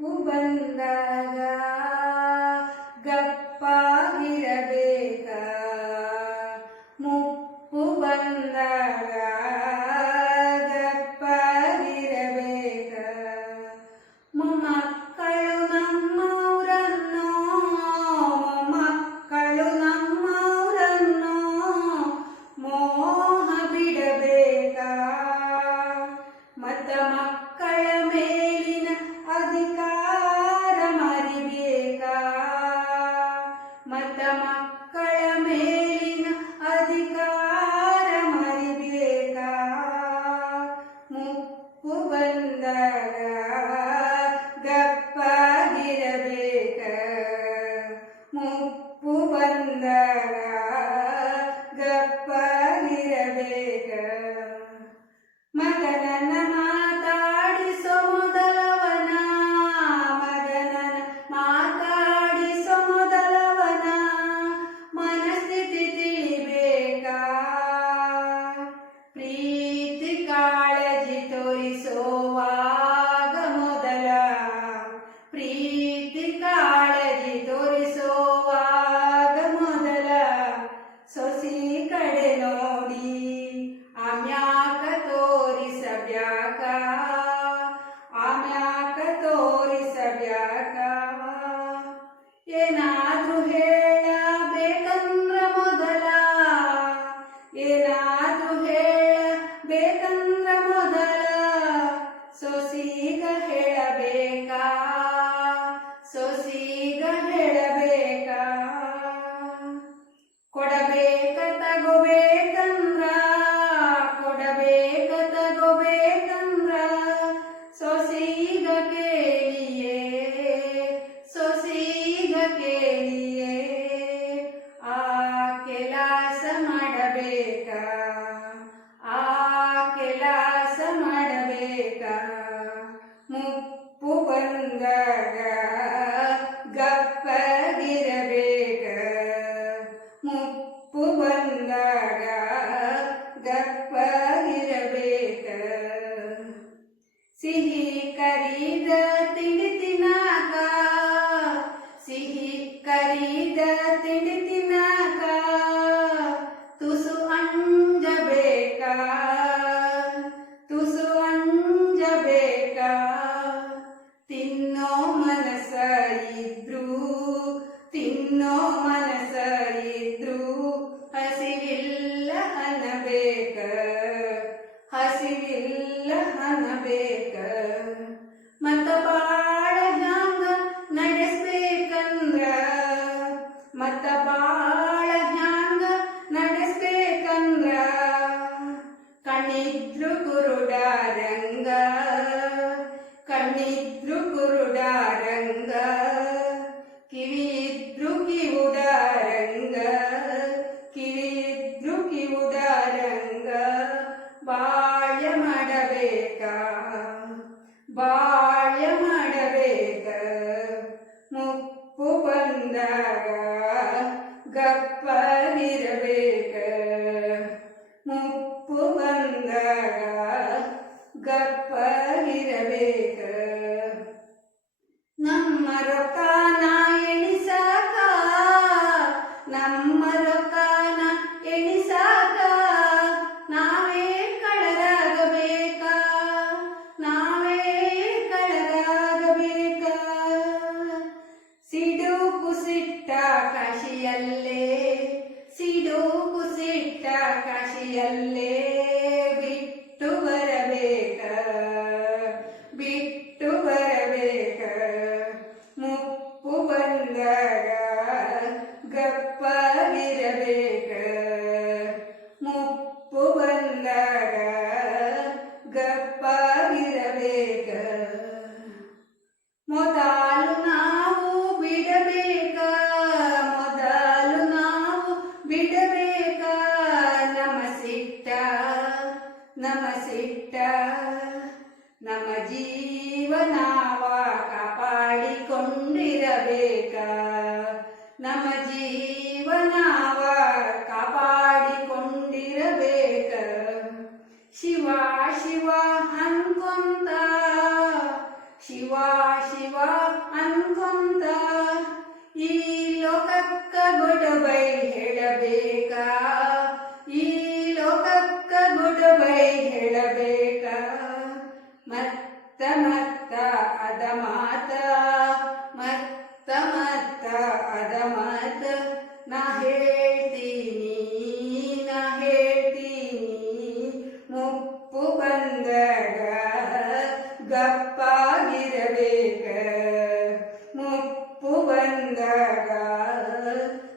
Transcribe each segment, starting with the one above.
ಬಂದಾಗ ಬಂದಾಗ ಗಪ್ಪಾಗಿರಬೇಕ. ಮುಪ್ಪು ಬಂದಾಗ ಗಪ್ಪಾಗಿರಬೇಕ. ಮಗನ ಯಾರು ಹೇ ದಪ್ಪಗಿರಬೇಕ ಸಿಹಿ ಕರಿದ ಮಾಡ್ಬೇಕ ಮತ್ತ ಬಾಳ ಹ್ಯಾಂಗ ನಡೆಸ್ಬೇಕಂದ್ರ ಮತ್ತ ಬಾಳ ಹ್ಯಾಂಗ ನಡೆಸ್ಬೇಕಂದ್ರ ಕಣ್ಣಿದ್ರು ಕುರುಡ ಪಹಿರಬೇಕು ನಮ್ಮ ರೊಕ್ಕ ನಾ ಎಣಿಸಿ ವಾಗಿರಬೇಕ ಮೊದಲು ನಾವು ಬಿಡಬೇಕ, ಮೊದಲು ನಾವು ಬಿಡಬೇಕ. ನಮ ಸಿಟ್ಟ ನಮ ಸಿಟ್ಟ, ನಮ್ಮ ಜೀವನಾವ ಕಾಪಾಡಿಕೊಂಡಿರಬೇಕ ನಮ್ಮ ಜೀವನಾವ ಕಾಪಾಡಿಕೊಂಡಿರಬೇಕ ಶಿವ, ಶಿವಾ. ಶಿವ ಶಿವ ಅನ್ಕೊಂತ ಈ ಲೋಕಕ್ಕ ಗೊಡಬೈ ಹೇಳಬೇಕ? ಈ ಲೋಕಕ್ಕ ಗೊಡಬೈ ಹೇಳಬೇಕ? ಮತ್ತ ಮತ್ತ ಅದ ಮಾತ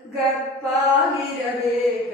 ಗಪ್ಪಾಗಿರಬೇಕ